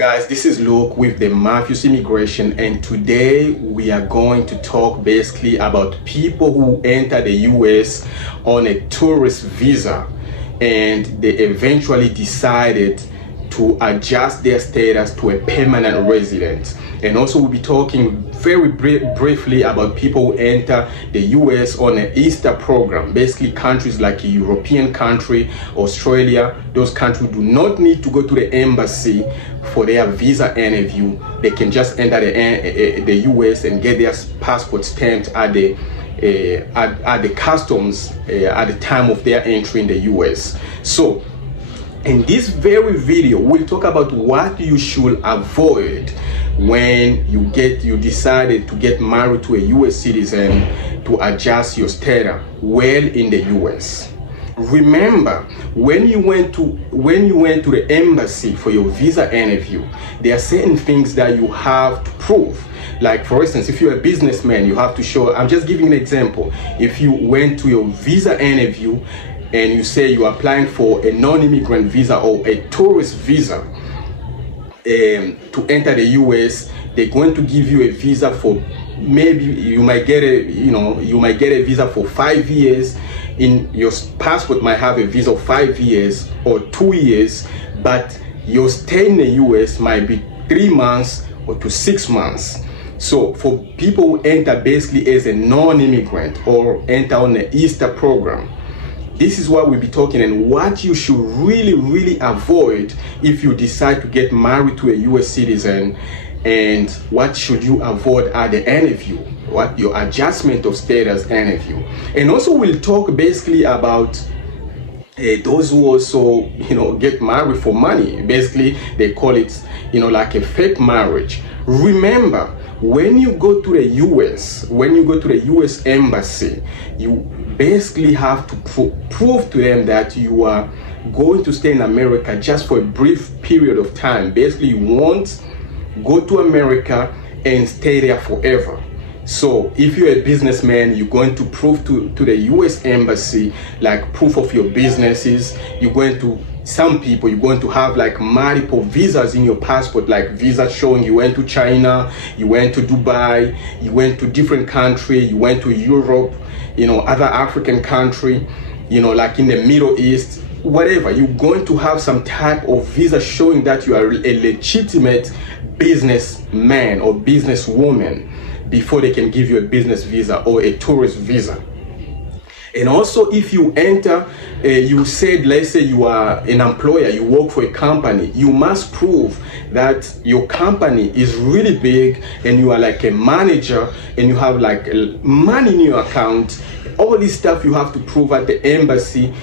guys, this is Luke with the Matthews Immigration, and today we are going to talk basically about people who enter the US on a tourist visa and they eventually decided to adjust their status to a permanent resident. And also we'll be talking very briefly about people who enter the US on an Easter program. Basically countries like a European country, Australia, those countries do not need to go to the embassy for their visa interview. They can just enter the US and get their passport stamped at the customs at the time of their entry in the US. So in this very video, we'll talk about what you should avoid when you decided to get married to a US citizen to adjust your status while in the US. Remember, when you went to the embassy for your visa interview, there are certain things that you have to prove. Like for instance, if you're a businessman, you have to show, I'm just giving an example. If you went to your visa interview and you say you're applying for a non-immigrant visa or a tourist visa to enter the US, they're going to give you a visa for, maybe you might get a visa for 5 years. In your passport might have a visa of 5 years or 2 years, but your stay in the US might be 3 months or to 6 months. So for people who enter basically as a non-immigrant or enter on the Easter program, this is what we'll be talking and what you should really avoid if you decide to get married to a US citizen, and what should you avoid at the interview, what your adjustment of status interview. And also we'll talk basically about those who also get married for money. Basically they call it like a fake marriage. Remember, when you go to the US embassy, you basically have to prove to them that you are going to stay in America just for a brief period of time. Basically you won't go to America and stay there forever. So if you're a businessman, you're going to prove to the US embassy like proof of your businesses. Some people, you're going to have like multiple visas in your passport, like visa showing you went to China, you went to Dubai, you went to different country, you went to Europe, other African country, like in the Middle East, whatever. You're going to have some type of visa showing that you are a legitimate businessman or businesswoman before they can give you a business visa or a tourist visa. And also if you enter, let's say you are an employer, you work for a company, you must prove that your company is really big and you are like a manager and you have like money in your account. All this stuff you have to prove at the embassy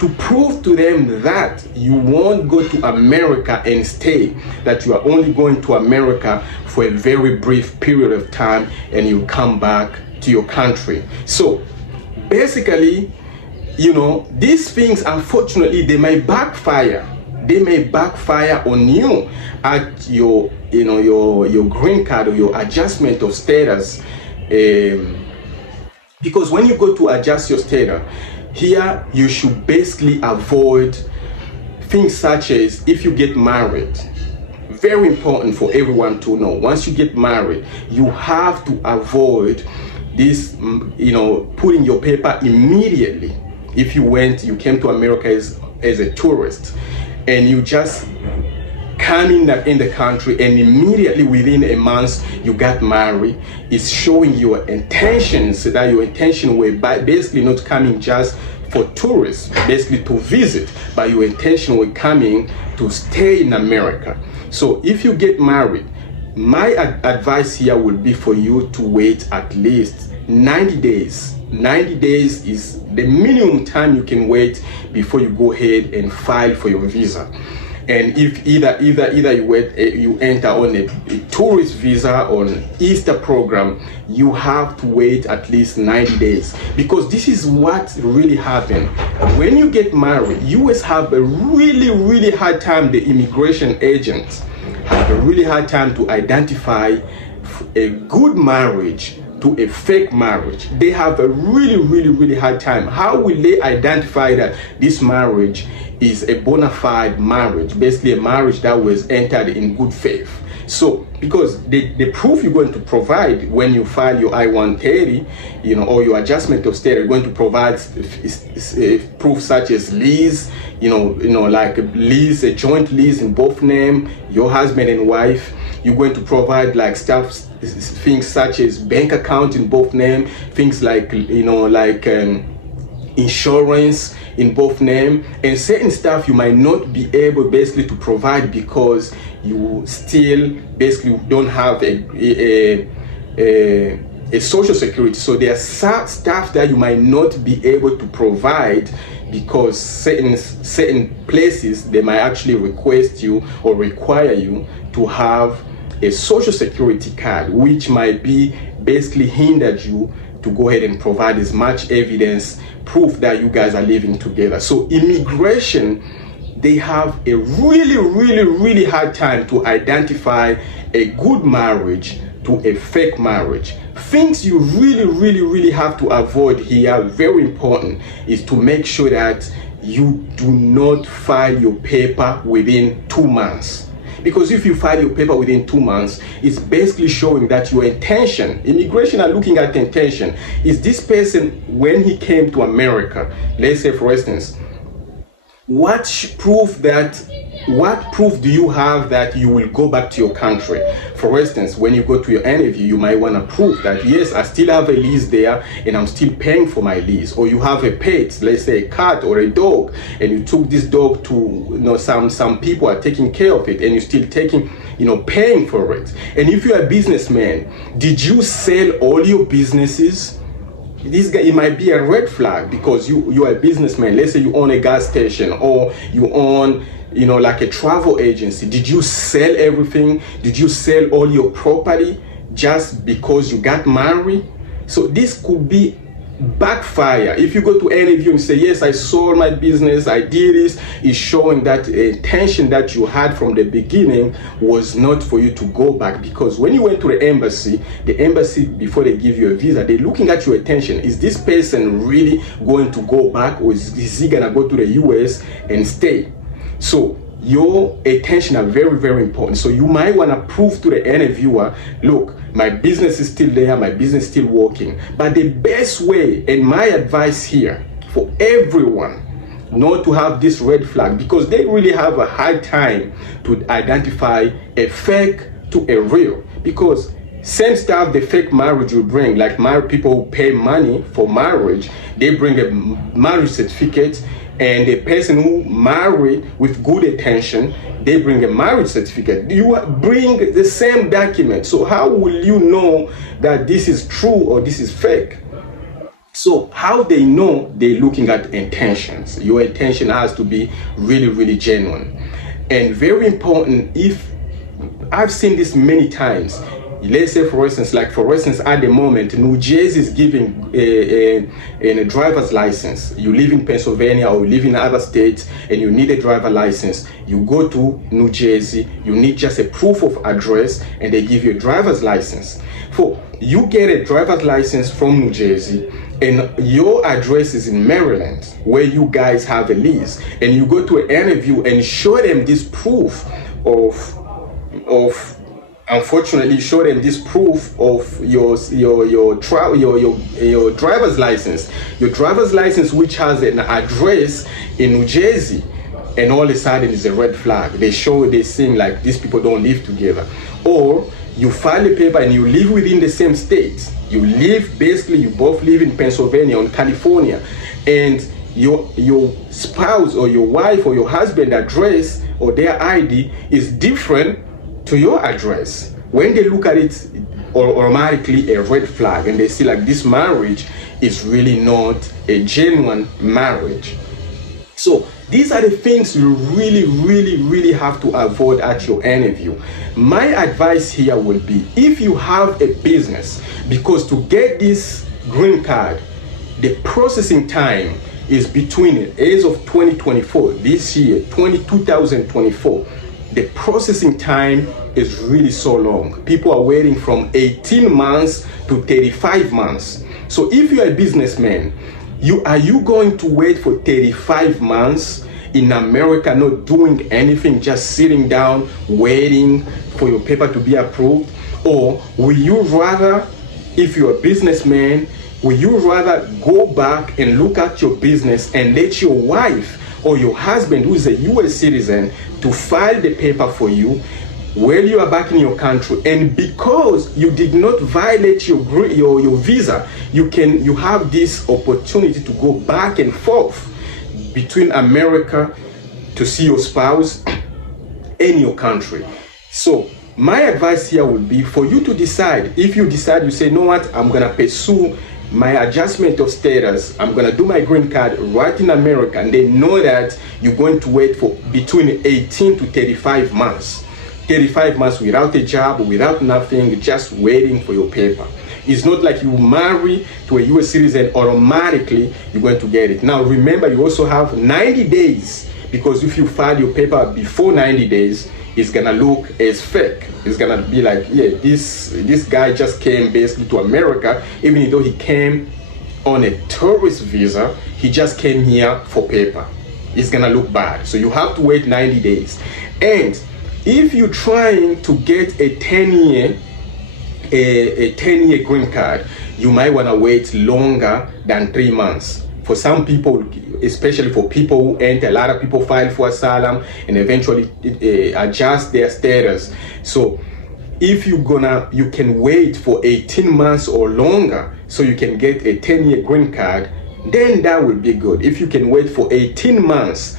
to prove to them that you won't go to America and stay, that you are only going to America for a very brief period of time and you come back to your country. So basically, these things, unfortunately, they may backfire. They may backfire on you at your green card or your adjustment of status. Because when you go to adjust your status, here you should basically avoid things such as, if you get married, very important for everyone to know, once you get married, you have to avoid this, putting your paper immediately. If you came to America as a tourist and you just come in the country and immediately within a month you got married, it's showing your intentions, that your intention were basically not coming just for tourists, basically to visit, but your intention were coming to stay in America. So if you get married, my advice here would be for you to wait at least 90 days. 90 days is the minimum time you can wait before you go ahead and file for your visa. And if either you enter on a tourist visa or an Easter program, you have to wait at least 90 days. Because this is what really happened. When you get married, US have a really hard time, the immigration agents have a really hard time to identify a good marriage to a fake marriage. They have a really hard time. How will they identify that this marriage is a bona fide marriage, basically a marriage that was entered in good faith. So, because the proof you're going to provide when you file your I-130, or your adjustment of status, you're going to provide proof such as lease, like a lease, a joint lease in both name, your husband and wife. You're going to provide like things such as bank account in both name, things like, insurance in both name, and certain stuff you might not be able basically to provide because you still basically don't have a social security. So there's stuff that you might not be able to provide because certain places they might actually request you or require you to have a social security card, which might be basically hindered you to go ahead and provide as much evidence, proof that you guys are living together. So immigration, they have a really hard time to identify a good marriage to a fake marriage. Things you really have to avoid here, very important, is to make sure that you do not file your paper within 2 months. Because if you file your paper within 2 months, it's basically showing that your intention, immigration are looking at intention. Is this person, when he came to America, let's say for instance, what proof do you have that you will go back to your country? For instance, when you go to your interview, you might want to prove that yes, I still have a lease there and I'm still paying for my lease. Or you have a pet, let's say a cat or a dog, and you took this dog to some people are taking care of it and you're still paying for it. And if you're a businessman, did you sell all your businesses? This guy, it might be a red flag because you are a businessman. Let's say you own a gas station or you own like a travel agency. Did you sell everything? Did you sell all your property just because you got married? So this could be backfire. If you go to any of you and say, yes, I sold my business, I did this, it's showing that intention that you had from the beginning was not for you to go back. Because when you went to the embassy, before they give you a visa, they're looking at your intention. Is this person really going to go back, or is he gonna go to the US and stay? So your attention are very important. So you might want to prove to the interviewer, look, my business is still there, my business is still working. But the best way, and my advice here for everyone, not to have this red flag, because they really have a hard time to identify a fake to a real. Because same stuff the fake marriage will bring, like people who pay money for marriage, they bring a marriage certificate. And the person who married with good intention, they bring a marriage certificate. You bring the same document. So how will you know that this is true or this is fake? So how they know? They're looking at intentions. Your intention has to be really genuine. And very important, if I've seen this many times, let's say for instance at the moment, New Jersey is giving a driver's license. You live in Pennsylvania or you live in other states and you need a driver license. You go to New Jersey, you need just a proof of address and they give you a driver's license. You get a driver's license from New Jersey and your address is in Maryland where you guys have a lease, and you go to an interview and show them this proof unfortunately show them this proof of your driver's license, which has an address in New Jersey, and all of a sudden it's a red flag. They seem like these people don't live together. Or you file a paper and you live within the same state. You both live in Pennsylvania or California, and your spouse or your wife or your husband address or their ID is different to your address. When they look at it, automatically a red flag, and they see like this marriage is really not a genuine marriage. So these are the things you really have to avoid at your interview. My advice here would be, if you have a business, because to get this green card, the processing time is between, as of 2024, this year, 2024, the processing time is really so long. People are waiting from 18 months to 35 months. So if you're a businessman, are you going to wait for 35 months in America not doing anything, just sitting down waiting for your paper to be approved? Or will you rather, if you're a businessman, will you rather go back and look at your business and let your wife or your husband, who is a US citizen, to file the paper for you while you are back in your country? And because you did not violate your visa, you have this opportunity to go back and forth between America to see your spouse and your country. So my advice here would be for you to decide. If you decide, you say, you know what, I'm gonna pursue my adjustment of status, I'm gonna do my green card right in America, and they know that you're going to wait for between 18 to 35 months. 35 months without a job, without nothing, just waiting for your paper. It's not like you marry to a US citizen, automatically you're going to get it. Now remember, you also have 90 days, because if you file your paper before 90 days, it's gonna look as fake. It's gonna be like, yeah, this guy just came basically to America, even though he came on a tourist visa, he just came here for paper. It's gonna look bad. So you have to wait 90 days. And if you're trying to get a 10-year green card, you might wanna wait longer than 3 months. For some people, especially for people who enter, a lot of people file for asylum and eventually adjust their status. So if you can wait for 18 months or longer so you can get a 10-year green card, then that will be good. If you can wait for 18 months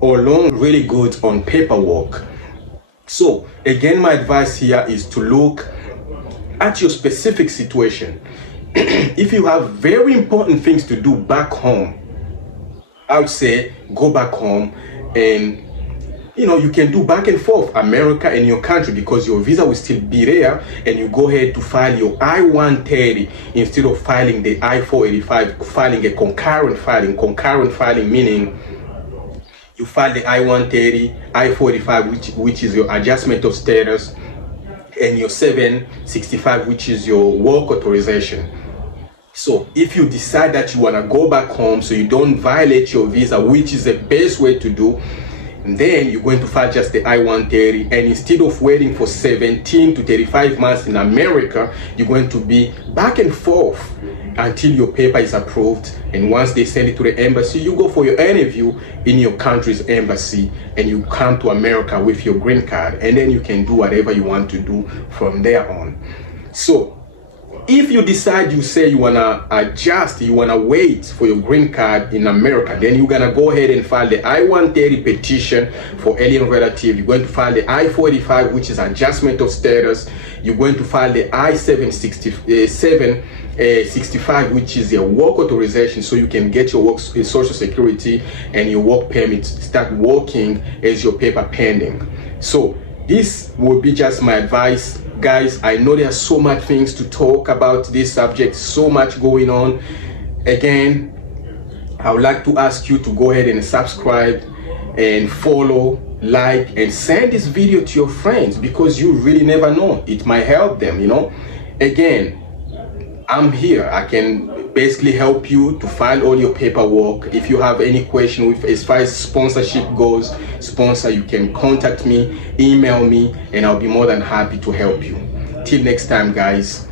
or long, really good on paperwork. So again, my advice here is to look at your specific situation. If you have very important things to do back home, I would say go back home, and you can do back and forth America and your country, because your visa will still be there, and you go ahead to file your I-130 instead of filing the I-485, filing a concurrent filing. Concurrent filing meaning you file the I-130, I-485, which is your adjustment of status, and your 765, which is your work authorization. So if you decide that you want to go back home so you don't violate your visa, which is the best way to do, then you're going to file just the I-130, and instead of waiting for 17 to 35 months in America, you're going to be back and forth until your paper is approved. And once they send it to the embassy, you go for your interview in your country's embassy, and you come to America with your green card, and then you can do whatever you want to do from there on. So if you decide, you say you wanna adjust, you wanna wait for your green card in America, then you're gonna go ahead and file the I-130 petition for alien relative. You're going to file the I-485, which is adjustment of status. You're going to file the I-765, which is your work authorization, so you can get your social security and your work permit, start working as your paper pending. So this will be just my advice. Guys, I know there's so much things to talk about this subject, so much going on. Again, I would like to ask you to go ahead and subscribe and follow, like, and send this video to your friends, because you really never know, it might help them. Again, I'm here. I can basically help you to file all your paperwork. If you have any question with as far as sponsorship goes, you can contact me, email me, and I'll be more than happy to help you. Till next time, guys.